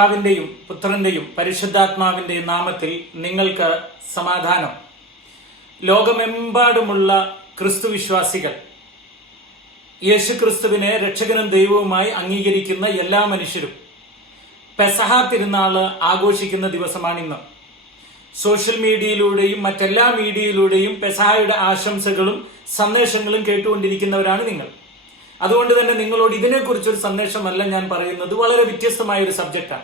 പിതാവിന്റെയും പുത്രന്റെയും പരിശുദ്ധാത്മാവിന്റെയും നാമത്തിൽ നിങ്ങൾക്ക് സമാധാനം. ലോകമെമ്പാടുമുള്ള ക്രിസ്തു വിശ്വാസികൾ യേശു ക്രിസ്തുവിനെ രക്ഷകനും ദൈവവുമായി അംഗീകരിക്കുന്ന എല്ലാ മനുഷ്യരും പെസഹ തിരുനാൾ ആഘോഷിക്കുന്ന ദിവസമാണിന്ന്. സോഷ്യൽ മീഡിയയിലൂടെയും മറ്റെല്ലാ മീഡിയയിലൂടെയും പെസഹയുടെ ആശംസകളും സന്ദേശങ്ങളും കേട്ടുകൊണ്ടിരിക്കുന്നവരാണ് നിങ്ങൾ. അതുകൊണ്ട് തന്നെ നിങ്ങളോട് ഇതിനെക്കുറിച്ചൊരു സന്ദേശമല്ല ഞാൻ പറയുന്നത്. വളരെ വ്യത്യസ്തമായ ഒരു സബ്ജക്റ്റാണ്.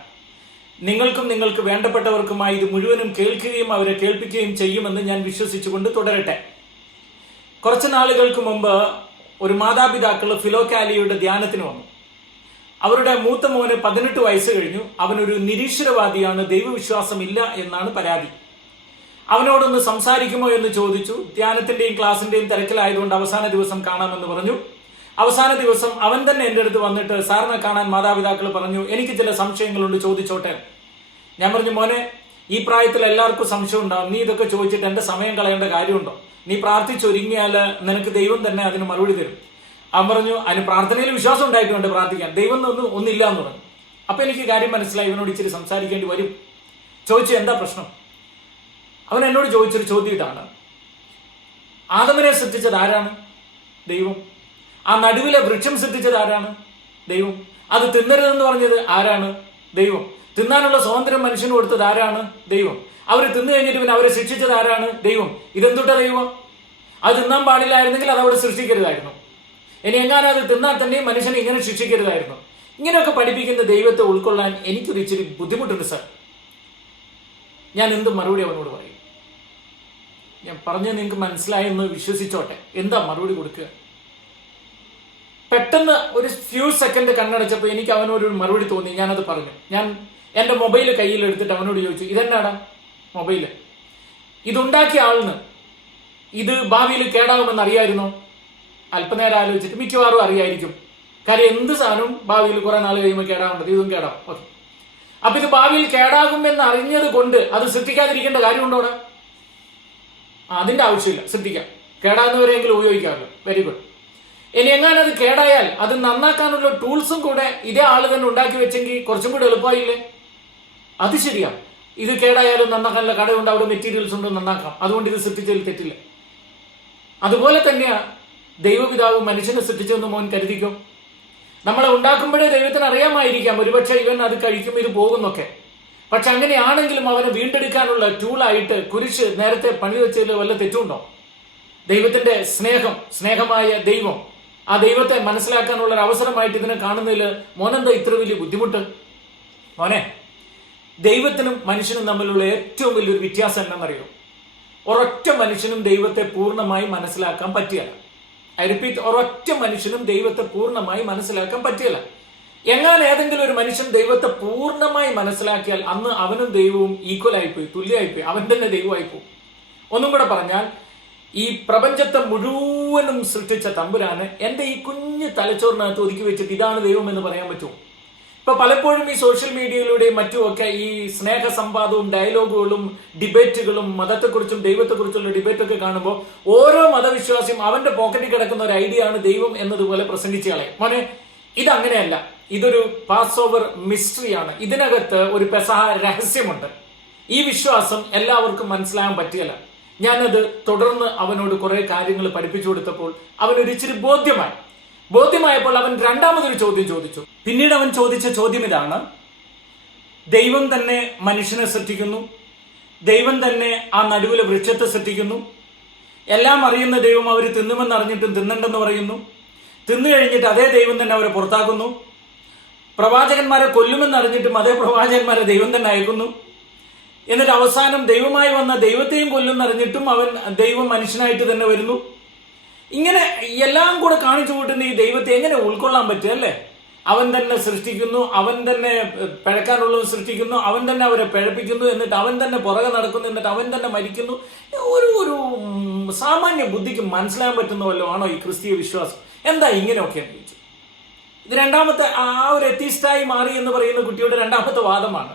നിങ്ങൾക്കും നിങ്ങൾക്ക് വേണ്ടപ്പെട്ടവർക്കുമായി ഇത് മുഴുവനും കേൾക്കുകയും അവരെ കേൾപ്പിക്കുകയും ചെയ്യുമെന്ന് ഞാൻ വിശ്വസിച്ചുകൊണ്ട് തുടരട്ടെ. കുറച്ച് നാളുകൾക്ക് മുമ്പ് ഒരു മാതാപിതാക്കൾ ഫിലോക്കാലിയുടെ ധ്യാനത്തിന് വന്നു. അവരുടെ മൂത്ത മോന് പതിനെട്ട് വയസ്സ് കഴിഞ്ഞു. അവനൊരു നിരീശ്വരവാദിയാണ്. ദൈവവിശ്വാസമില്ല എന്നാണ് പരാതി. അവനോടൊന്ന് സംസാരിക്കുമോ എന്ന് ചോദിച്ചു. ധ്യാനത്തിന്റെയും ക്ലാസിന്റെയും തിരക്കിലായതുകൊണ്ട് അവസാന ദിവസം കാണാമെന്ന് പറഞ്ഞു. അവസാന ദിവസം അവൻ തന്നെ എന്റെ അടുത്ത് വന്നിട്ട് സാറിനെ കാണാൻ മാതാപിതാക്കൾ പറഞ്ഞു എനിക്ക് ചില സംശയങ്ങളുണ്ട് ചോദിച്ചോട്ടെ. ഞാൻ പറഞ്ഞു മോനെ ഈ പ്രായത്തിൽ എല്ലാവർക്കും സംശയം ഉണ്ടാവും നീ ഇതൊക്കെ ചോദിച്ചിട്ട് എന്റെ സമയം കളയേണ്ട കാര്യമുണ്ടോ? നീ പ്രാർത്ഥിച്ചൊരുങ്ങിയാൽ നിനക്ക് ദൈവം തന്നെ അതിന് മറുപടി തരും. അവൻ പറഞ്ഞു അതിന് പ്രാർത്ഥനയിൽ വിശ്വാസം ഉണ്ടായിട്ടുണ്ട് പ്രാർത്ഥിക്കാൻ. ദൈവം ഒന്നും ഒന്നില്ല എന്ന് പറഞ്ഞു. അപ്പൊ എനിക്ക് കാര്യം മനസ്സിലായി. ഇവനോട് ഇച്ചിരി സംസാരിക്കേണ്ടി വരും. ചോദിച്ചു എന്താ പ്രശ്നം? അവൻ എന്നോട് ചോദിച്ചൊരു ചോദ്യം ഇതാണ്. ആദമനെ സൃഷ്ടിച്ചത് ആരാണ്? ദൈവം. ആ നടുവിലെ വൃക്ഷം സൃഷ്ടിച്ചത് ആരാണ്? ദൈവം. അത് തിന്നരുതെന്ന് പറഞ്ഞത് ആരാണ്? ദൈവം. തിന്നാനുള്ള സ്വാതന്ത്ര്യം മനുഷ്യന് കൊടുത്തത് ആരാണ്? ദൈവം. അവർ തിന്നു കഴിഞ്ഞിട്ട് പിന്നെ അവരെ ശിക്ഷിച്ചത് ആരാണ്? ദൈവം. ഇതെന്തുട്ട ദൈവം? അത് തിന്നാൻ പാടില്ലായിരുന്നെങ്കിൽ അത് അവിടെ സൃഷ്ടിക്കരുതായിരുന്നു. ഇനി എങ്ങാനും അത് തിന്നാൽ തന്നെ മനുഷ്യനെ ഇങ്ങനെ ശിക്ഷിക്കരുതായിരുന്നു. ഇങ്ങനെയൊക്കെ പഠിപ്പിക്കുന്ന ദൈവത്തെ ഉൾക്കൊള്ളാൻ എനിക്കൊരു ഇച്ചിരി ബുദ്ധിമുട്ടുണ്ട് സാർ. ഞാൻ എന്ത് മറുപടി അവനോട് പറയും? ഞാൻ പറഞ്ഞത് നിങ്ങൾക്ക് മനസ്സിലായെന്ന് വിശ്വസിച്ചോട്ടെ. എന്താ മറുപടി കൊടുക്കുക? പെട്ടെന്ന് ഒരു ഫ്യൂ സെക്കൻഡ് കണ്ണടച്ചപ്പോൾ എനിക്ക് അവനോട് ഒരു മറുപടി തോന്നി. ഞാനത് പറഞ്ഞു. ഞാൻ എന്റെ മൊബൈൽ കയ്യിൽ എടുത്തിട്ട് അവനോട് ചോദിച്ചു ഇതെന്നാടാ മൊബൈൽ ഇതുണ്ടാക്കിയ ആളിന് ഇത് ഭാവിയിൽ കേടാകുമെന്ന് അറിയായിരുന്നോ? അല്പനേരം ആലോചിച്ചിട്ട് മിക്കവാറും അറിയായിരിക്കും. കാര്യം എന്ത് സാധനവും ഭാവിയിൽ കുറെ നാൾ കഴിയുമ്പോൾ കേടാവേണ്ടത് ഇതും കേടാവും. ഓക്കെ അപ്പൊ ഇത് ഭാവിയിൽ കേടാകുമെന്ന് അറിഞ്ഞത് കൊണ്ട് അത് ശ്രദ്ധിക്കാതിരിക്കേണ്ട കാര്യമുണ്ടോ അവിടെ ആ, അതിന്റെ ആവശ്യമില്ല. ശ്രദ്ധിക്കാം കേടാകുന്നവരെങ്കിലും ഉപയോഗിക്കാമല്ലോ. വെരി ഗുഡ് ഇനി എങ്ങാനത് കേടായാൽ അത് നന്നാക്കാനുള്ള ടൂൾസും കൂടെ ഇതേ ആൾ തന്നെ ഉണ്ടാക്കി വെച്ചെങ്കിൽ കുറച്ചും കൂടെ എളുപ്പമായില്ലേ? അത് ശരിയാ. ഇത് കേടായാലും നന്നാക്കാനുള്ള കടയുണ്ട് അവിടെ മെറ്റീരിയൽസ് ഉണ്ട് നന്നാക്കാം. അതുകൊണ്ട് ഇത് സൃഷ്ടിച്ചതിൽ തെറ്റില്ല. അതുപോലെ തന്നെയാ ദൈവപിതാവ് മനുഷ്യനെ സൃഷ്ടിച്ചെന്ന് മോൻ കരുതിക്കോ. നമ്മളെ ഉണ്ടാക്കുമ്പോഴേ ദൈവത്തിന് അറിയാമായിരിക്കാം. ഒരുപക്ഷെ ഇവൻ അത് കഴിക്കും ഇത് പോകുന്നൊക്കെ. പക്ഷെ അങ്ങനെയാണെങ്കിലും അവനെ വീണ്ടെടുക്കാനുള്ള ടൂളായിട്ട് കുരിശ് നേരത്തെ പണി വെച്ചതിൽ വല്ല തെറ്റുണ്ടോ? ദൈവത്തിന്റെ സ്നേഹം സ്നേഹമായ ദൈവം. ആ ദൈവത്തെ മനസ്സിലാക്കാനുള്ള ഒരു അവസരമായിട്ട് ഇതിനെ കാണുന്നതിൽ മോനെന്താ ഇത്ര വലിയ ബുദ്ധിമുട്ട്? മോനെ ദൈവത്തിനും മനുഷ്യനും തമ്മിലുള്ള ഏറ്റവും വലിയൊരു വ്യത്യാസം എന്താണെന്നറിയോ? ഒരൊറ്റ മനുഷ്യനും ദൈവത്തെ പൂർണമായി മനസ്സിലാക്കാൻ പറ്റിയല്ല. ഐ റിപ്പീറ്റ് ഒരൊറ്റ മനുഷ്യനും ദൈവത്തെ പൂർണമായി മനസ്സിലാക്കാൻ പറ്റിയല്ല. എങ്ങനെ ഏതെങ്കിലും ഒരു മനുഷ്യൻ ദൈവത്തെ പൂർണമായി മനസ്സിലാക്കിയാൽ അന്ന് അവനും ദൈവവും ഈക്വൽ ആയിപ്പോയി തുല്യമായിപ്പോയി അവൻ തന്നെ ദൈവമായിപ്പോയി ഒന്നും കൂടെ പറഞ്ഞാൽ ഈ പ്രപഞ്ചത്തെ മുഴുവനും സൃഷ്ടിച്ച തമ്പുരാന് എന്റെ ഈ കുഞ്ഞു തലച്ചോറിനകത്ത് ഒതുക്കി വെച്ചിട്ട് ഇതാണ് ദൈവം എന്ന് പറയാൻ പറ്റുമോ? ഇപ്പൊ പലപ്പോഴും ഈ സോഷ്യൽ മീഡിയയിലൂടെയും മറ്റുമൊക്കെ ഈ സ്നേഹ സംവാദവും ഡയലോഗുകളും ഡിബേറ്റുകളും മതത്തെക്കുറിച്ചും ദൈവത്തെക്കുറിച്ചുള്ള ഡിബേറ്റൊക്കെ കാണുമ്പോൾ ഓരോ മതവിശ്വാസിയും അവന്റെ പോക്കറ്റിൽ കിടക്കുന്ന ഒരു ഐഡിയ ആണ് ദൈവം എന്നതുപോലെ പ്രസംഗിച്ചു കളയും. മോനെ ഇതങ്ങനെയല്ല. ഇതൊരു പാസ് ഓവർ മിസ്റ്ററിയാണ് ഇതിനകത്ത് ഒരു പെസഹ രഹസ്യമുണ്ട്. ഈ വിശ്വാസം എല്ലാവർക്കും മനസ്സിലാകാൻ പറ്റിയല്ല. ഞാനത് തുടർന്ന് അവനോട് കുറെ കാര്യങ്ങൾ പഠിപ്പിച്ചു കൊടുത്തപ്പോൾ അവനൊരിച്ചിരി ബോധ്യമായി. ബോധ്യമായപ്പോൾ അവൻ രണ്ടാമതൊരു ചോദ്യം ചോദിച്ചു. പിന്നീട് അവൻ ചോദിച്ച ചോദ്യം ഇതാണ്. ദൈവം തന്നെ മനുഷ്യനെ സൃഷ്ടിക്കുന്നു. ദൈവം തന്നെ ആ നടുവിലെ വൃക്ഷത്തെ സൃഷ്ടിക്കുന്നു. എല്ലാം അറിയുന്ന ദൈവം അവർ തിന്നുമെന്ന് അറിഞ്ഞിട്ടും തിന്നണ്ടെന്ന് പറയുന്നു. തിന്നു കഴിഞ്ഞിട്ട് അതേ ദൈവം തന്നെ അവരെ പുറത്താക്കുന്നു. പ്രവാചകന്മാരെ കൊല്ലുമെന്ന് അറിഞ്ഞിട്ടും അതേ പ്രവാചകന്മാരെ ദൈവം തന്നെ അയക്കുന്നു. എന്നിട്ട് അവസാനം ദൈവമായി വന്ന ദൈവത്തെയും കൊല്ലുന്നറിഞ്ഞിട്ടും അവൻ ദൈവം മനുഷ്യനായിട്ട് തന്നെ വരുന്നു. ഇങ്ങനെ എല്ലാം കൂടെ കാണിച്ചു കൂട്ടുന്ന ഈ ദൈവത്തെ എങ്ങനെ ഉൾക്കൊള്ളാൻ പറ്റുക അല്ലേ? അവൻ തന്നെ സൃഷ്ടിക്കുന്നു അവൻ തന്നെ പിഴക്കാനുള്ളത് സൃഷ്ടിക്കുന്നു അവൻ തന്നെ അവരെ പിഴപ്പിക്കുന്നു എന്നിട്ട് അവൻ തന്നെ പുറകെ നടക്കുന്നു എന്നിട്ട് അവൻ തന്നെ മരിക്കുന്നു. ഒരു ഒരു സാമാന്യ ബുദ്ധിക്ക് മനസ്സിലാൻ പറ്റുന്ന വല്ലതുമാണോ ഈ ക്രിസ്തീയ വിശ്വാസം? എന്താ ഇങ്ങനെയൊക്കെ ചോദിച്ചു ഇത് രണ്ടാമത്തെ ആ ഒരു എത്തിസ്റ്റായി മാറി എന്ന് പറയുന്ന കുട്ടിയുടെ രണ്ടാമത്തെ വാദമാണ്.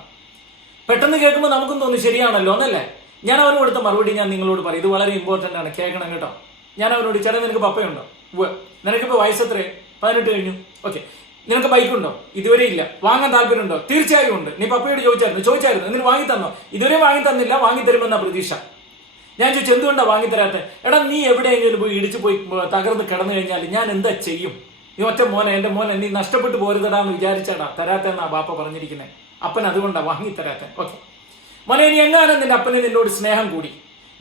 പെട്ടെന്ന് കേൾക്കുമ്പോൾ നമുക്കും തോന്നും ശരിയാണല്ലോ എന്നല്ലേ? ഞാൻ അവരോട് കൊടുത്ത മറുപടി ഞാൻ നിങ്ങളോട് പറയും. ഇത് വളരെ ഇമ്പോർട്ടന്റ് ആണ്. കേൾക്കണം കേട്ടോ. ഞാൻ അവരോട് ചേട്ടാ നിനക്ക് പപ്പയുണ്ടോ? നിനക്കിപ്പോൾ എത്ര പതിനെട്ട് കഴിഞ്ഞു. ഓക്കെ. നിനക്ക് ബൈക്കുണ്ടോ? ഇതുവരെ ഇല്ല. വാങ്ങാൻ താല്പര്യമുണ്ടോ? തീർച്ചയായും ഉണ്ട്. നീ പപ്പയോട് ചോദിച്ചായിരുന്നു. ചോദിച്ചായിരുന്നു. എന്നിട്ട് വാങ്ങി തന്നോ ഇതുവരെ വാങ്ങി തന്നില്ല വാങ്ങി തരുമെന്ന പ്രതീക്ഷ. ഞാൻ ചോദിച്ചു എന്തുകൊണ്ടാണ് വാങ്ങി തരാത്ത എടാ നീ എവിടെയെങ്കിലും പോയി ഇടിച്ചു പോയി തകർന്ന് കിടന്നു കഴിഞ്ഞാൽ ഞാൻ എന്താ ചെയ്യും? നീ ഒറ്റ മോനെ. എന്റെ മോനെ നീ നഷ്ടപ്പെട്ടു പോരുതടാന്ന് വിചാരിച്ചാടാ തരാത്തെന്നാ ബാപ്പ പറഞ്ഞിരിക്കുന്നത് അപ്പൻ അതുകൊണ്ടാണ് വാങ്ങി തരാത്ത ഓക്കെ മോനെ ഇനി എങ്ങാനും നിന്റെ അപ്പന് നിന്നോട് സ്നേഹം കൂടി.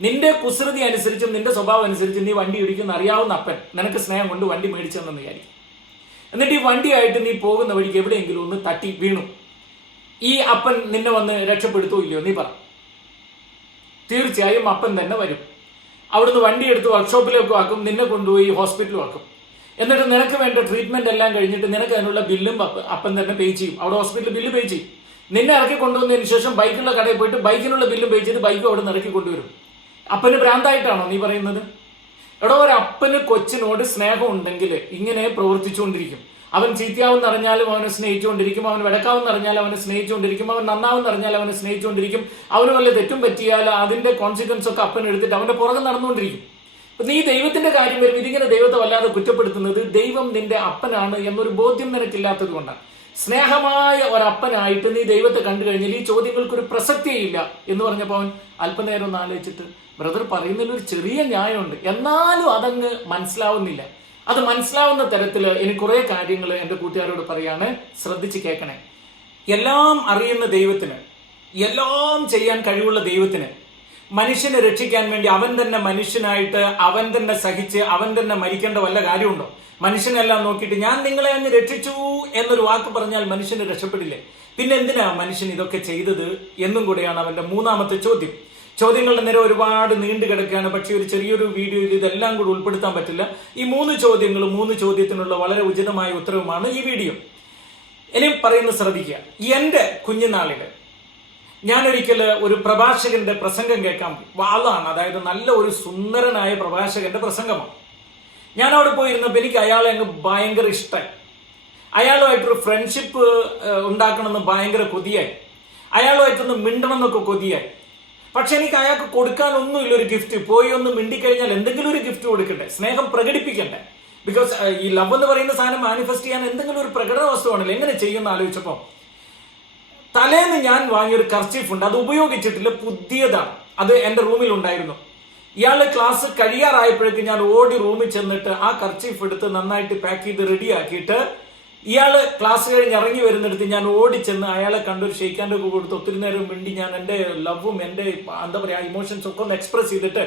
നിന്റെ കുസൃതി അനുസരിച്ചും നിന്റെ സ്വഭാവം അനുസരിച്ചും നീ വണ്ടി ഇടിക്കുന്ന അറിയാവുന്ന അപ്പൻ നിനക്ക് സ്നേഹം കൊണ്ട് വണ്ടി മേടിച്ചെന്ന് വിചാരിക്കും. എന്നിട്ട് ഈ വണ്ടിയായിട്ട് നീ പോകുന്ന വഴിക്ക് എവിടെയെങ്കിലും ഒന്ന് തട്ടി വീണു. ഈ അപ്പൻ നിന്നെ വന്ന് രക്ഷപ്പെടുത്തോ ഇല്ലയോ? നീ പറ. തീർച്ചയായും അപ്പൻ തന്നെ വരും. അവിടുന്ന് വണ്ടി എടുത്ത് വർക്ക്ഷോപ്പിലേക്ക് ആക്കും നിന്നെ കൊണ്ടുപോയി ഹോസ്പിറ്റലിൽ ആക്കും. എന്നിട്ട് നിനക്ക് വേണ്ട ട്രീറ്റ്മെന്റ് എല്ലാം കഴിഞ്ഞിട്ട് നിനക്ക് അതിനുള്ള ബില്ലും അപ്പൻ തന്നെ പേ ചെയ്യും. അവിടെ ഹോസ്പിറ്റലിൽ ബില്ല് പേ ചെയ്യും. നിന്നെ ഇറക്കി കൊണ്ടുവന്നതിന് ശേഷം ബൈക്കുള്ള കടയിൽ പോയിട്ട് ബൈക്കിനുള്ള ബില്ലും പേ ചെയ്ത് ബൈക്ക് അവിടെ ഇറക്കി കൊണ്ടുവരും. അപ്പന് ഭ്രാന്തായിട്ടാണോ നീ പറയുന്നത്? എടോ ഒരു അപ്പന് കൊച്ചിനോട് സ്നേഹം ഉണ്ടെങ്കിൽ ഇങ്ങനെ പ്രവർത്തിച്ചുകൊണ്ടിരിക്കും. അവൻ ചീത്തയാവും അറിഞ്ഞാലും അവനെ സ്നേഹിച്ചുകൊണ്ടിരിക്കും. അവൻ വിടക്കാവും അറിഞ്ഞാൽ അവനെ സ്നേഹിച്ചുകൊണ്ടിരിക്കും. അവൻ നന്നാവും അറിഞ്ഞാൽ അവനെ സ്നേഹിച്ചുകൊണ്ടിരിക്കും. അവന് വല്ല തെറ്റും പറ്റിയാൽ അതിന്റെ കോൺസിക്വൻസ് ഒക്കെ അപ്പൻ എടുത്തിട്ട് അവന്റെ പുറകെ നടന്നുകൊണ്ടിരിക്കും. നീ ദൈവത്തിന്റെ കാര്യം വരും ഇതിങ്ങനെ ദൈവത്തെ വല്ലാതെ കുറ്റപ്പെടുത്തുന്നത് ദൈവം നിന്റെ അപ്പനാണ് എന്നൊരു ബോധ്യം നിനക്കില്ലാത്തത് കൊണ്ടാണ്. സ്നേഹമായ ഒരപ്പനായിട്ട് നീ ദൈവത്തെ കണ്ടു കഴിഞ്ഞാൽ ഈ ചോദ്യങ്ങൾക്കൊരു പ്രസക്തിയില്ല എന്ന് പറഞ്ഞപ്പോൾ അവൻ അല്പനേരം ഒന്ന് ആലോചിച്ചിട്ട് ബ്രദർ പറയുന്നതിലൊരു ചെറിയ ന്യായമുണ്ട്. എന്നാലും അതങ്ങ് മനസ്സിലാവുന്നില്ല. അത് മനസ്സിലാവുന്ന തരത്തിൽ എനിക്ക് കുറേ കാര്യങ്ങൾ എന്റെ കൂട്ടുകാരോട് പറയാണ്. ശ്രദ്ധിച്ച് കേൾക്കണേ. എല്ലാം അറിയുന്ന ദൈവത്തിന് എല്ലാം ചെയ്യാൻ കഴിവുള്ള ദൈവത്തിന് മനുഷ്യനെ രക്ഷിക്കാൻ വേണ്ടി അവൻ തന്നെ മനുഷ്യനായിട്ട് അവൻ തന്നെ സഹിച്ച് അവൻ തന്നെ മരിക്കേണ്ട വല്ല കാര്യമുണ്ടോ? മനുഷ്യനെല്ലാം നോക്കിയിട്ട് ഞാൻ നിങ്ങളെ അങ്ങ് രക്ഷിച്ചു എന്നൊരു വാക്ക് പറഞ്ഞാൽ മനുഷ്യന് രക്ഷപ്പെടില്ലേ? പിന്നെ എന്തിനാ മനുഷ്യൻ ഇതൊക്കെ ചെയ്തത് എന്നും കൂടെയാണ് അവന്റെ മൂന്നാമത്തെ ചോദ്യം. ചോദ്യങ്ങളുടെ നേരെ ഒരുപാട് നീണ്ടു കിടക്കുകയാണ്. പക്ഷേ ഒരു ചെറിയൊരു വീഡിയോയിൽ ഇതെല്ലാം കൂടി ഉൾപ്പെടുത്താൻ പറ്റില്ല. ഈ മൂന്ന് ചോദ്യങ്ങളും മൂന്ന് ചോദ്യത്തിനുള്ള വളരെ ഉചിതമായ ഉത്തരവുമാണ് ഈ വീഡിയോ. ഇനി പറയുന്നത് ശ്രദ്ധിക്കുക. എന്റെ കുഞ്ഞുനാളിൽ ഞാനൊരിക്കൽ ഒരു പ്രഭാഷകന്റെ പ്രസംഗം കേൾക്കാൻ വാളാണ് അതായത് നല്ല ഒരു സുന്ദരനായ പ്രഭാഷകന്റെ പ്രസംഗമാണ്. ഞാൻ അവിടെ പോയിരുന്നപ്പോൾ എനിക്ക് അയാളെ അങ്ങ് ഭയങ്കര ഇഷ്ടമായി അയാളുമായിട്ടൊരു ഫ്രണ്ട്ഷിപ്പ് ഉണ്ടാക്കണമെന്ന് ഭയങ്കര കൊതിയായി. അയാളുമായിട്ടൊന്ന് മിണ്ടണം എന്നൊക്കെ കൊതിയായി. പക്ഷെ എനിക്ക് അയാൾക്ക് കൊടുക്കാനൊന്നുമില്ല ഒരു ഗിഫ്റ്റ് പോയി ഒന്ന് മിണ്ടിക്കഴിഞ്ഞാൽ എന്തെങ്കിലും ഒരു ഗിഫ്റ്റ് കൊടുക്കണ്ടേ സ്നേഹം പ്രകടിപ്പിക്കണ്ടേ? ബിക്കോസ് ഈ ലവ് എന്ന് പറയുന്ന സാധനം മാനിഫെസ്റ്റ് ചെയ്യാൻ എന്തെങ്കിലും ഒരു പ്രകടന വസ്തുവാണല്ലോ. എങ്ങനെ ചെയ്യുമെന്ന് ആലോചിച്ചപ്പോൾ തലേന്ന് ഞാൻ വാങ്ങിയൊരു കർച്ചീഫ് ഉണ്ട്. അത് ഉപയോഗിച്ചിട്ടില്ല പുതിയതാണ്. അത് എന്റെ റൂമിൽ ഉണ്ടായിരുന്നു. ഇയാളുടെ ക്ലാസ് കഴിയാറായപ്പോഴേക്ക് ഞാൻ ഓടി റൂമിൽ ചെന്നിട്ട് ആ കർച്ചീഫ് എടുത്ത് നന്നായിട്ട് പാക്ക് ചെയ്ത് റെഡിയാക്കിയിട്ട് ഇയാൾ ക്ലാസ് കഴിഞ്ഞ് ഇറങ്ങി വരുന്നിടത്ത് ഞാൻ ഓടി ചെന്ന് അയാളെ കണ്ടൊരു ഷെയ്ക്കാന്റെ ഒക്കെ കൊടുത്ത് ഒത്തിരി നേരം വേണ്ടി ഞാൻ എന്റെ ലവും എന്റെ എന്താ പറയാ ഇമോഷൻസ് ഒക്കെ ഒന്ന് എക്സ്പ്രസ് ചെയ്തിട്ട്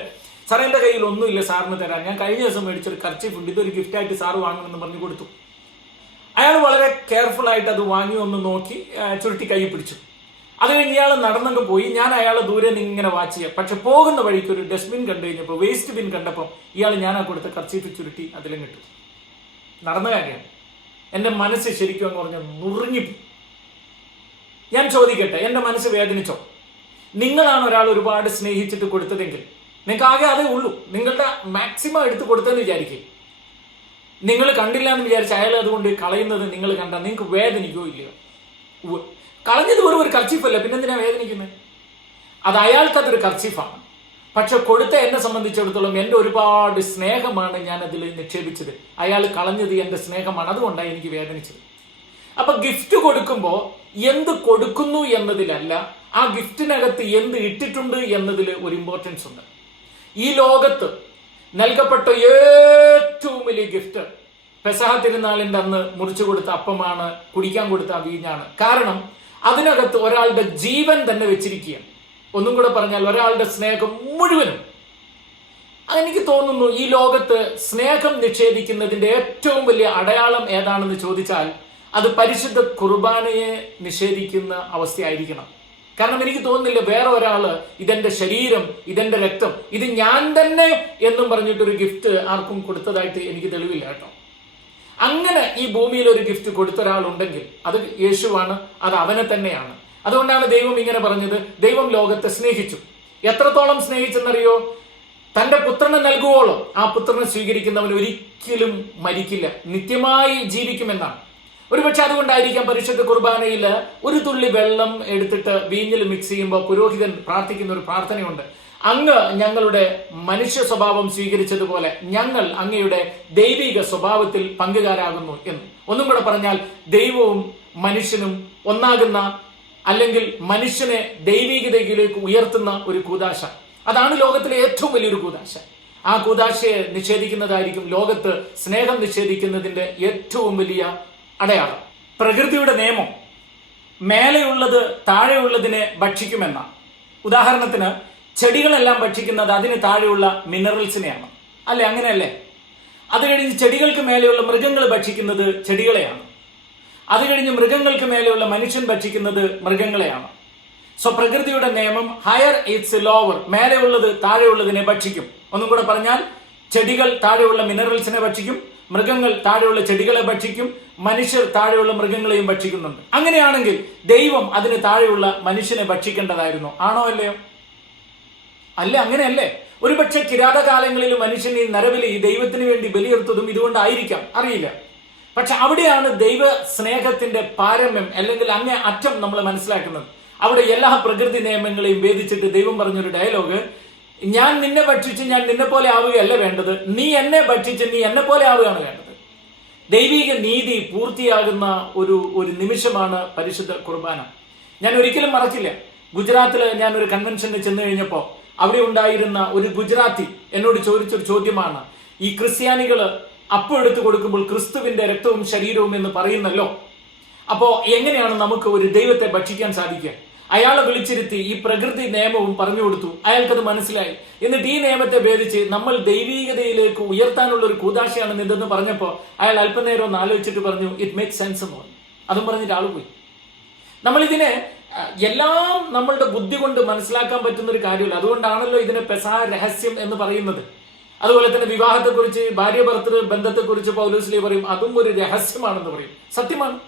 സാർ എന്റെ കയ്യിൽ ഒന്നുമില്ല സാറിന് തരാൻ. ഞാൻ കഴിഞ്ഞ ദിവസം മേടിച്ചൊരു കർച്ചീഫ് ഉണ്ട്. ഇതൊരു ഗിഫ്റ്റായിട്ട് സാറ് വാങ്ങണമെന്ന് പറഞ്ഞു കൊടുത്തു. അയാൾ വളരെ കെയർഫുൾ ആയിട്ട് അത് വാങ്ങി ഒന്ന് നോക്കി ചുരുട്ടി കൈ പിടിച്ചു. അത് കഴിഞ്ഞ് ഇയാൾ നടന്നങ്ങ് പോയി. ഞാൻ അയാളെ ദൂരെ ഇങ്ങനെ വാച്ച് ചെയ്യാം. പക്ഷെ പോകുന്ന വഴിക്ക് ഒരു ഡസ്റ്റ്ബിൻ കണ്ടു കഴിഞ്ഞപ്പോൾ വേസ്റ്റ് ബിൻ കണ്ടപ്പോൾ ഇയാൾ ഞാൻ ആ കൊടുത്ത കർച്ചീഫ് ചുരുട്ടി അതിലും കിട്ടും നടന്ന കാര്യമാണ്. എന്റെ മനസ്സ് ശരിക്കും അങ്ങ് പറഞ്ഞാൽ നുറുങ്ങിപ്പോയി ഞാൻ ചോദിക്കട്ടെ എന്റെ മനസ്സ് വേദനിച്ചോ? നിങ്ങളാണ് ഒരാൾ ഒരുപാട് സ്നേഹിച്ചിട്ട് കൊടുത്തതെങ്കിൽ നിങ്ങൾക്ക് ആകെ അതേ ഉള്ളൂ. നിങ്ങളുടെ മാക്സിമം എടുത്ത് കൊടുത്തതെന്ന് വിചാരിക്കും. നിങ്ങൾ കണ്ടില്ല എന്ന് വിചാരിച്ച് അയാൾ അതുകൊണ്ട് കളയുന്നത് നിങ്ങൾ കണ്ടാൽ നിങ്ങൾക്ക് വേദനിക്കോ ഇല്ലയോ? കളഞ്ഞത് വെറും ഒരു കർച്ചീഫല്ല? പിന്നെന്തിനാ വേദനിക്കുന്നത് അത് അയാൾക്ക് അതൊരു കർച്ചീഫാണ്. പക്ഷെ കൊടുത്ത എന്നെ സംബന്ധിച്ചിടത്തോളം എന്റെ ഒരുപാട് സ്നേഹമാണ് ഞാൻ അതിൽ നിക്ഷേപിച്ചത്. അയാൾ കളഞ്ഞത് എന്റെ സ്നേഹമാണ്. അതുകൊണ്ടാണ് എനിക്ക് വേദനിച്ചത്. അപ്പൊ ഗിഫ്റ്റ് കൊടുക്കുമ്പോൾ എന്ത് കൊടുക്കുന്നു എന്നതിലല്ല ആ ഗിഫ്റ്റിനകത്ത് എന്ത് ഇട്ടിട്ടുണ്ട് എന്നതിൽ ഒരു ഇമ്പോർട്ടൻസ് ഉണ്ട്. ഈ ലോകത്ത് നൽകപ്പെട്ട ഏറ്റവും വലിയ ഗിഫ്റ്റ് പെസഹ തിരുനാളിന്റെ അന്ന് മുറിച്ചു കൊടുത്ത അപ്പമാണ് കുടിക്കാൻ കൊടുത്ത വീഞ്ഞാണ്. കാരണം അതിനകത്ത് ഒരാളുടെ ജീവൻ തന്നെ വെച്ചിരിക്കുക ഒന്നും കൂടെ പറഞ്ഞാൽ ഒരാളുടെ സ്നേഹം മുഴുവനും. അതെനിക്ക് തോന്നുന്നു ഈ ലോകത്ത് സ്നേഹം നിഷേധിക്കുന്നതിന്റെ ഏറ്റവും വലിയ അടയാളം ഏതാണെന്ന് ചോദിച്ചാൽ അത് പരിശുദ്ധ കുർബാനയെ നിഷേധിക്കുന്ന അവസ്ഥയായിരിക്കണം. കാരണം എനിക്ക് തോന്നുന്നില്ല വേറെ ഒരാൾ ഇതെന്റെ ശരീരം ഇതെന്റെ രക്തം ഇത് ഞാൻ തന്നെ എന്നും പറഞ്ഞിട്ടൊരു ഗിഫ്റ്റ് ആർക്കും കൊടുത്തതായിട്ട് എനിക്ക് തെളിവില്ല കേട്ടോ. അങ്ങനെ ഈ ഭൂമിയിൽ ഒരു ഗിഫ്റ്റ് കൊടുത്ത ഒരാളുണ്ടെങ്കിൽ അത് യേശുവാണ് അത് അവനെ തന്നെയാണ്. അതുകൊണ്ടാണ് ദൈവം ഇങ്ങനെ പറഞ്ഞത് ദൈവം ലോകത്തെ സ്നേഹിച്ചു. എത്രത്തോളം സ്നേഹിച്ചെന്നറിയോ? തന്റെ പുത്രനെ നൽകുവോളം ആ പുത്രനെ സ്വീകരിക്കുന്നവൻ ഒരിക്കലും മരിക്കില്ല. നിത്യമായി ജീവിക്കുമെന്നാണ്. ഒരുപക്ഷെ അതുകൊണ്ടായിരിക്കാം പരിശുദ്ധ കുർബാനയിൽ ഒരു തുള്ളി വെള്ളം എടുത്തിട്ട് വീഞ്ഞിൽ മിക്സ് ചെയ്യുമ്പോൾ പുരോഹിതൻ പ്രാർത്ഥിക്കുന്ന ഒരു പ്രാർത്ഥനയുണ്ട്. അങ്ങ് ഞങ്ങളുടെ മനുഷ്യ സ്വഭാവം സ്വീകരിച്ചതുപോലെ ഞങ്ങൾ അങ്ങയുടെ ദൈവിക സ്വഭാവത്തിൽ പങ്കുകാരാകുന്നു എന്ന്. ഒന്നും കൂടെ പറഞ്ഞാൽ ദൈവവും മനുഷ്യനും ഒന്നാകുന്ന അല്ലെങ്കിൽ മനുഷ്യനെ ദൈവികതയിലേക്ക് ഉയർത്തുന്ന ഒരു കൂതാശ. അതാണ് ലോകത്തിലെ ഏറ്റവും വലിയൊരു കൂതാശ. ആ കൂതാശയെ നിഷേധിക്കുന്നതായിരിക്കും ലോകത്ത് സ്നേഹം നിഷേധിക്കുന്നതിന്റെ ഏറ്റവും വലിയ അടയാളം. പ്രകൃതിയുടെ നിയമം മേലെയുള്ളത് താഴെയുള്ളതിനെ ഭക്ഷിക്കുമെന്ന ഉദാഹരണത്തിന് ചെടികളെല്ലാം ഭക്ഷിക്കുന്നത് അതിന് താഴെയുള്ള മിനറൽസിനെയാണ്. അല്ലെ അങ്ങനെയല്ലേ? അത് കഴിഞ്ഞ് ചെടികൾക്ക് മേലെയുള്ള മൃഗങ്ങൾ ഭക്ഷിക്കുന്നത് ചെടികളെയാണ്. അത് കഴിഞ്ഞ് മൃഗങ്ങൾക്ക് മേലെയുള്ള മനുഷ്യൻ ഭക്ഷിക്കുന്നത് മൃഗങ്ങളെയാണ്. സോ പ്രകൃതിയുടെ നിയമം ഹയർ ഇറ്റ്സ് ലോവർ മേലെയുള്ളത് താഴെയുള്ളതിനെ ഭക്ഷിക്കും. ഒന്നും കൂടെ പറഞ്ഞാൽ ചെടികൾ താഴെയുള്ള മിനറൽസിനെ ഭക്ഷിക്കും മൃഗങ്ങൾ താഴെയുള്ള ചെടികളെ ഭക്ഷിക്കും മനുഷ്യർ താഴെയുള്ള മൃഗങ്ങളെയും ഭക്ഷിക്കുന്നുണ്ട്. അങ്ങനെയാണെങ്കിൽ ദൈവം അതിന് താഴെയുള്ള മനുഷ്യനെ ഭക്ഷിക്കേണ്ടതായിരുന്നു. ആണോ അല്ലയോ? അല്ല അങ്ങനെയല്ലേ? ഒരുപക്ഷെ കിരാതകാലങ്ങളിൽ മനുഷ്യൻ ഈ നരബലി ദൈവത്തിന് വേണ്ടി ബലിയെടുത്തതും ഇതുകൊണ്ടായിരിക്കാം. അറിയില്ല. പക്ഷെ അവിടെയാണ് ദൈവ സ്നേഹത്തിന്റെ പാരമ്യം അല്ലെങ്കിൽ അങ്ങേ അറ്റം നമ്മൾ മനസ്സിലാക്കുന്നത്. അവിടെ എല്ലാ പ്രകൃതി നിയമങ്ങളെയും വേദിച്ചിട്ട് ദൈവം പറഞ്ഞൊരു ഡയലോഗ് ഞാൻ നിന്നെ ഭക്ഷിച്ച് ഞാൻ നിന്നെ പോലെ ആവുകയല്ല വേണ്ടത്. നീ എന്നെ ഭക്ഷിച്ച് നീ എന്നെ പോലെ ആവുകയാണ് വേണ്ടത്. ദൈവിക നീതി പൂർത്തിയാകുന്ന ഒരു ഒരു നിമിഷമാണ് പരിശുദ്ധ കുർബാന. ഞാൻ ഒരിക്കലും മറക്കില്ല ഗുജറാത്തിൽ ഞാൻ ഒരു കൺവെൻഷന് ചെന്നു കഴിഞ്ഞപ്പോൾ അവിടെ ഉണ്ടായിരുന്ന ഒരു ഗുജറാത്തി എന്നോട് ചോദിച്ചൊരു ചോദ്യമാണ്. ഈ ക്രിസ്ത്യാനികൾ അപ്പം എടുത്തു കൊടുക്കുമ്പോൾ ക്രിസ്തുവിന്റെ രക്തവും ശരീരവും എന്ന് പറയുന്നല്ലോ? അപ്പോൾ എങ്ങനെയാണ് നമുക്ക് ഒരു ദൈവത്തെ ഭക്ഷിക്കാൻ സാധിക്കുക? അയാളെ വിളിച്ചിരുത്തി ഈ പ്രകൃതി നിയമവും പറഞ്ഞു കൊടുത്തു. അയാൾക്കത് മനസ്സിലായി. എന്നിട്ട് ഈ നിയമത്തെ ഭേദിച്ച് നമ്മൾ ദൈവീകതയിലേക്ക് ഉയർത്താനുള്ള ഒരു കൂതാശയാണ് നിന്നെന്ന് പറഞ്ഞപ്പോൾ അയാൾ അല്പനേരം ഒന്ന് ആലോചിച്ചിട്ട് പറഞ്ഞു ഇറ്റ് മേക്ക് സെൻസ് എന്ന് പറഞ്ഞു അതും പറഞ്ഞിട്ട് ആൾ പോയി. നമ്മൾ ഇതിനെ എല്ലാം നമ്മളുടെ ബുദ്ധി കൊണ്ട് മനസ്സിലാക്കാൻ പറ്റുന്ന ഒരു കാര്യമില്ല. അതുകൊണ്ടാണല്ലോ ഇതിനെ പെസാ രഹസ്യം എന്ന് പറയുന്നത്. അതുപോലെ തന്നെ വിവാഹത്തെക്കുറിച്ച് ഭാര്യ ഭർത്തൃ ബന്ധത്തെക്കുറിച്ച് പൗലോസ്ലി പറയും അതും ഒരു രഹസ്യമാണെന്ന് പറയും. സത്യമാണ്.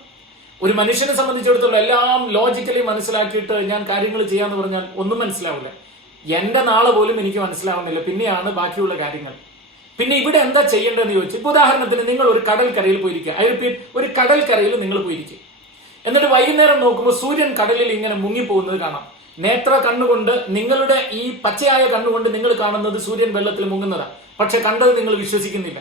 ഒരു മനുഷ്യനെ സംബന്ധിച്ചിടത്തോളം എല്ലാം ലോജിക്കലി മനസ്സിലാക്കിയിട്ട് ഞാൻ കാര്യങ്ങൾ ചെയ്യാന്ന് പറഞ്ഞാൽ ഒന്നും മനസ്സിലാവില്ല. എന്റെ നാളെ പോലും എനിക്ക് മനസ്സിലാവുന്നില്ല. പിന്നെയാണ് ബാക്കിയുള്ള കാര്യങ്ങൾ. പിന്നെ ഇവിടെ എന്താ ചെയ്യേണ്ടതെന്ന് ചോദിച്ചു ഇപ്പൊ ഉദാഹരണത്തിന് നിങ്ങൾ ഒരു കടൽക്കരയിൽ പോയിരിക്കുക. ഐ റിപ്പീറ്റ് ഒരു കടൽക്കരയിൽ നിങ്ങൾ പോയിരിക്കുക. എന്നിട്ട് വൈകുന്നേരം നോക്കുമ്പോൾ സൂര്യൻ കടലിൽ ഇങ്ങനെ മുങ്ങിപ്പോകുന്നത് കാണാം. നേത്ര കണ്ണുകൊണ്ട് നിങ്ങളുടെ ഈ പച്ചയായ കണ്ണുകൊണ്ട് നിങ്ങൾ കാണുന്നത് സൂര്യൻ വെള്ളത്തിൽ മുങ്ങുന്നതാണ് പക്ഷെ കണ്ടത് നിങ്ങൾ വിശ്വസിക്കുന്നില്ല.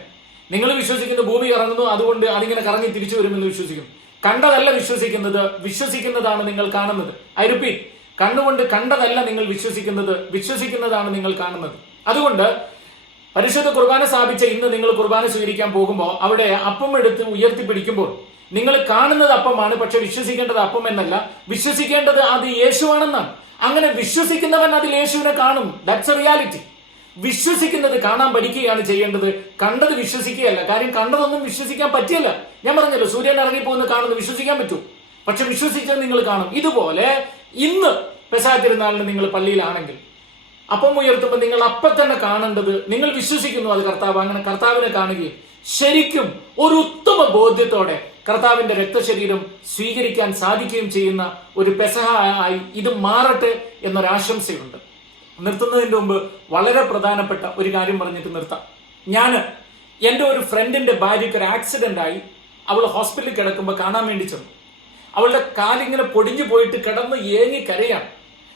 നിങ്ങൾ വിശ്വസിക്കുന്ന ഭൂമി ഇറങ്ങുന്നു അതുകൊണ്ട് അതിങ്ങനെ കറങ്ങി തിരിച്ചു വരുമെന്ന് വിശ്വസിക്കുന്നു കണ്ടതല്ല വിശ്വസിക്കുന്നത് വിശ്വസിക്കുന്നതാണ് നിങ്ങൾ കാണുന്നത്. I repeat. കണ്ണുകൊണ്ട് കണ്ടതല്ല നിങ്ങൾ വിശ്വസിക്കുന്നത് വിശ്വസിക്കുന്നതാണ് നിങ്ങൾ കാണുന്നത്. അതുകൊണ്ട് പരിശുദ്ധ കുർബാന സ്ഥാപിച്ച ഇന്ന് നിങ്ങൾ കുർബാന സ്വീകരിക്കാൻ പോകുമ്പോൾ അവിടെ അപ്പം എടുത്ത് ഉയർത്തി പിടിക്കുമ്പോൾ നിങ്ങൾ കാണുന്നത് അപ്പമാണ് പക്ഷെ വിശ്വസിക്കേണ്ടത് അപ്പം എന്നല്ല. വിശ്വസിക്കേണ്ടത് അത് യേശുവാണെന്നാണ്. അങ്ങനെ വിശ്വസിക്കുന്നവൻ അതിൽ യേശുവിനെ കാണും. ദാറ്റ്സ് എ റിയാലിറ്റി വിശ്വസിക്കുന്നത് കാണാൻ പഠിക്കുകയാണ് ചെയ്യേണ്ടത്. കണ്ടത് വിശ്വസിക്കുകയല്ല. കാര്യം കണ്ടതൊന്നും വിശ്വസിക്കാൻ പറ്റിയല്ല. ഞാൻ പറഞ്ഞല്ലോ സൂര്യൻ ഇറങ്ങിപ്പോകുന്ന കാണുന്നത് വിശ്വസിക്കാൻ പറ്റൂ. പക്ഷെ വിശ്വസിച്ചത് നിങ്ങൾ കാണും. ഇതുപോലെ ഇന്ന് പെസാ തിരുനാളിന് നിങ്ങൾ പള്ളിയിലാണെങ്കിൽ അപ്പം ഉയർത്തുമ്പോൾ നിങ്ങൾ അപ്പം തന്നെ കാണേണ്ടത് നിങ്ങൾ വിശ്വസിക്കുന്നു അത് കർത്താവ് അങ്ങനെ കർത്താവിനെ കാണുകയും. ശരിക്കും ഒരു ഉത്തമ ബോധ്യത്തോടെ കർത്താവിന്റെ രക്തശരീരം സ്വീകരിക്കാൻ സാധിക്കുകയും ചെയ്യുന്ന ഒരു പെസഹ ആയി ഇത് മാറട്ടെ എന്നൊരാശംസയുണ്ട്. നിർത്തുന്നതിന് മുമ്പ് വളരെ പ്രധാനപ്പെട്ട ഒരു കാര്യം പറഞ്ഞിട്ട് നിർത്താം. ഞാൻ എന്റെ ഒരു ഫ്രണ്ടിന്റെ ഭാര്യയ്ക്ക് ഒരു ആക്സിഡന്റ് ആയി അവൾ ഹോസ്പിറ്റലിൽ കിടക്കുമ്പോൾ കാണാൻ വേണ്ടി ചെന്നു. അവളുടെ കാലിങ്ങനെ പൊടിഞ്ഞു പോയിട്ട് കിടന്ന് ഏങ്ങി കരയാണ്.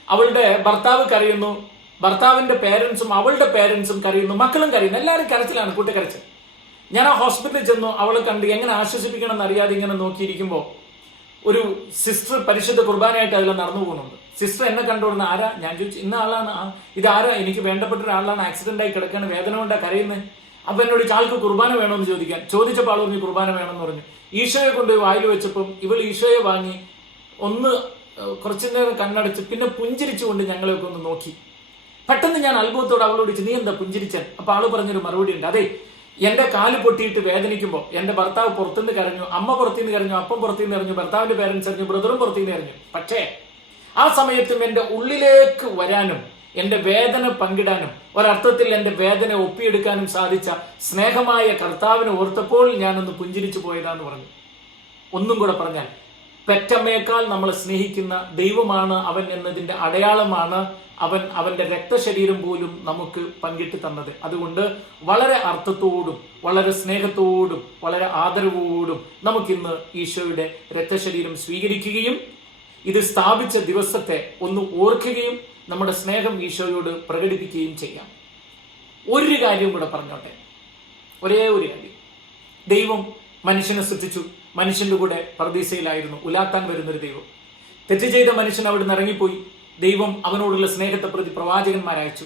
അവളുടെ ഭർത്താവ് കരയുന്നു ഭർത്താവിന്റെ പേരൻസും അവളുടെ പേരൻസും കരയുന്നു മക്കളും കരയുന്നു എല്ലാവരും കരച്ചിലാണ് കൂട്ടിക്കരച്ചിൽ ഞാൻ ആ ഹോസ്പിറ്റലിൽ ചെന്നു അവളെ കണ്ട് എങ്ങനെ ആശ്വസിപ്പിക്കണം എന്ന് അറിയാതെ ഇങ്ങനെ നോക്കിയിരിക്കുമ്പോൾ ഒരു സിസ്റ്റർ പരിശുദ്ധ കുർബാനയായിട്ട് അതിൽ നടന്നു പോകുന്നുണ്ട്. സിസ്റ്റർ എന്നെ കണ്ടുകൊടുന്ന ആരാ? ഞാൻ ചോദിച്ചു ഇന്ന ആളാണ്? ഇത് ഇതാരാ എനിക്ക് വേണ്ടപ്പെട്ട ഒരാളാണ്. ആക്സിഡന്റ് ആയി കിടക്കാണ്. വേദന കൊണ്ടാ കരയുന്നത് അപ്പൊ എന്നോട് ചാൾക്ക് കുർബാന വേണമെന്ന് ചോദിക്കാൻ. ചോദിച്ചപ്പോൾ ആൾ പറഞ്ഞു കുർബാന വേണമെന്ന് പറഞ്ഞു. ഈശോയെ കൊണ്ട് വായിൽ വെച്ചപ്പം ഇവൾ ഈശോയെ വാങ്ങി ഒന്ന് കുറച്ചു നേരം കണ്ണടച്ച് പിന്നെ പുഞ്ചിരിച്ചുകൊണ്ട് ഞങ്ങളെയൊക്കെ ഒന്ന് നോക്കി. പെട്ടെന്ന് ഞാൻ അത്ഭുതത്തോട് അവളോട് നീ എന്താ പുഞ്ചിരിച്ചൻ അപ്പൊ ആൾ പറഞ്ഞൊരു മറുപടി ഉണ്ട്. അതെ എന്റെ കാൽ പൊട്ടിയിട്ട് വേദനിക്കുമ്പോൾ എന്റെ ഭർത്താവ് പുറത്തുനിന്ന് കരഞ്ഞു അമ്മ പുറത്തുനിന്ന് കരഞ്ഞു അപ്പം പുറത്തുനിന്ന് കരഞ്ഞു ഭർത്താവിന്റെ പേരൻസ് അറിഞ്ഞു ബ്രദറും പുറത്തുനിന്ന് കരഞ്ഞു. പക്ഷേ ആ സമയത്തും എന്റെ ഉള്ളിലേക്ക് വരാനും എന്റെ വേദന പങ്കിടാനും ഒരർത്ഥത്തിൽ എന്റെ വേദന ഒപ്പിയെടുക്കാനും സാധിച്ച സ്നേഹമായ കർത്താവിനെ ഓർത്തപ്പോൾ ഞാനൊന്ന് പുഞ്ചിരിച്ചു പോയതാന്ന് പറഞ്ഞു. ഒന്നും കൂടെ പറഞ്ഞാൽ പെറ്റമ്മയേക്കാൾ നമ്മൾ സ്നേഹിക്കുന്ന ദൈവമാണ് അവൻ എന്നതിന്റെ അടയാളമാണ് അവൻ അവന്റെ രക്തശരീരം പോലും നമുക്ക് പങ്കിട്ട് തന്നത്. അതുകൊണ്ട് വളരെ അർത്ഥത്തോടും വളരെ സ്നേഹത്തോടും വളരെ ആദരവോടും നമുക്കിന്ന് ഈശോയുടെ രക്തശരീരം സ്വീകരിക്കുകയും ഇത് സ്ഥാപിച്ച ദിവസത്തെ ഒന്ന് ഓർക്കുകയും നമ്മുടെ സ്നേഹം ഈശോയോട് പ്രകടിപ്പിക്കുകയും ചെയ്യാം. ഒരു കാര്യം കൂടെ പറഞ്ഞോട്ടെ. ഒരേ ഒരു കാര്യം. ദൈവം മനുഷ്യനെ സൃഷ്ടിച്ചു. മനുഷ്യന്റെ കൂടെ പർദീസയിലായിരുന്നു. ഉലാത്താൻ വരുന്നൊരു ദൈവം. തെറ്റ് ചെയ്ത മനുഷ്യൻ അവിടുന്ന് ഇറങ്ങിപ്പോയി. ദൈവം അവനോടുള്ള സ്നേഹത്തെ പ്രതി പ്രവാചകന്മാരയച്ചു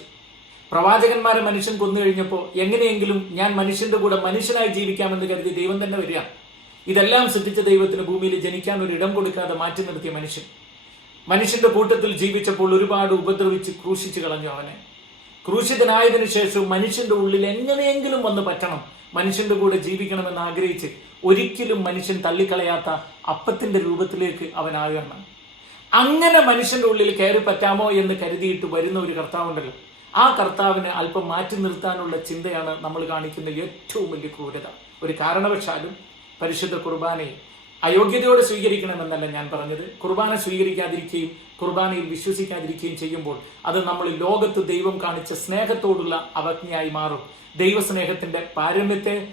പ്രവാചകന്മാരെ മനുഷ്യൻ കൊന്നു കഴിഞ്ഞപ്പോൾ എങ്ങനെയെങ്കിലും ഞാൻ മനുഷ്യന്റെ കൂടെ മനുഷ്യനായി ജീവിക്കാമെന്ന് കരുതി ദൈവം തന്നെ വരിക. ഇതെല്ലാം സൃഷ്ടിച്ച ദൈവത്തിന് ഭൂമിയിൽ ജനിക്കാൻ ഒരു ഇടം കൊടുക്കാതെ മാറ്റി നിർത്തിയ മനുഷ്യൻ. മനുഷ്യന്റെ കൂട്ടത്തിൽ ജീവിച്ചപ്പോൾ ഒരുപാട് ഉപദ്രവിച്ച് ക്രൂശിച്ചു കളഞ്ഞു അവനെ. ക്രൂശിതനായതിനു ശേഷവും മനുഷ്യന്റെ ഉള്ളിൽ എങ്ങനെയെങ്കിലും വന്ന് പറ്റണം. മനുഷ്യന്റെ കൂടെ ജീവിക്കണമെന്ന് ആഗ്രഹിച്ച് ഒരിക്കലും മനുഷ്യൻ തള്ളിക്കളയാത്ത അപ്പത്തിന്റെ രൂപത്തിലേക്ക് അവനാകണം അങ്ങനെ മനുഷ്യന്റെ ഉള്ളിൽ കയറി പറ്റാമോ എന്ന് കരുതിയിട്ട് വരുന്ന ഒരു കർത്താവുണ്ടല്ലോ. ആ കർത്താവിനെ അല്പം മാറ്റി നിർത്താനുള്ള ചിന്തയാണ് നമ്മൾ കാണിക്കുന്ന ഏറ്റവും വലിയ ക്രൂരത. ഒരു കാരണവശാലും പരിശുദ്ധ കുർബാനയെ അയോഗ്യതയോടെ സ്വീകരിക്കണമെന്നല്ല ഞാൻ പറഞ്ഞത്. കുർബാന സ്വീകരിക്കാതിരിക്കുകയും കുർബാനയിൽ വിശ്വസിക്കാതിരിക്കുകയും ചെയ്യുമ്പോൾ അത് നമ്മൾ ലോകത്ത് ദൈവം കാണിച്ച സ്നേഹത്തോടുള്ള അവജ്ഞയായി മാറും. ദൈവസ്നേഹത്തിന്റെ പാരമ്യത്തെ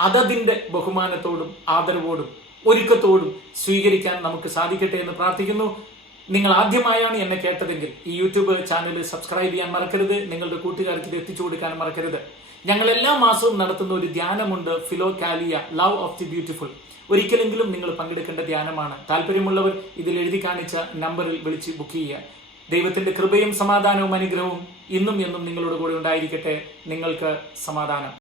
അതതിന്റെ ബഹുമാനത്തോടും ആദരവോടും ഒരുക്കത്തോടും സ്വീകരിക്കാൻ നമുക്ക് സാധിക്കട്ടെ എന്ന് പ്രാർത്ഥിക്കുന്നു. നിങ്ങൾ ആദ്യമായാണ് എന്നെ കേട്ടതെങ്കിൽ ഈ യൂട്യൂബ് ചാനൽ സബ്സ്ക്രൈബ് ചെയ്യാൻ മറക്കരുത്. നിങ്ങളുടെ കൂട്ടുകാർക്ക് ഇത് എത്തിച്ചു കൊടുക്കാൻ മറക്കരുത്. ഞങ്ങൾ എല്ലാ മാസവും നടത്തുന്ന ഒരു ധ്യാനമുണ്ട് philokalia love of the beautiful. ഒരിക്കലെങ്കിലും നിങ്ങൾ പങ്കെടുക്കേണ്ട ധ്യാനമാണ്. താല്പര്യമുള്ളവർ ഇതിൽ എഴുതി കാണിച്ച നമ്പറിൽ വിളിച്ച് ബുക്ക് ചെയ്യുക. ദൈവത്തിന്റെ കൃപയും സമാധാനവും അനുഗ്രഹവും ഇന്നും എന്നും നിങ്ങളുടെ കൂടെ ഉണ്ടായിരിക്കട്ടെ. നിങ്ങൾക്ക് സമാധാനം.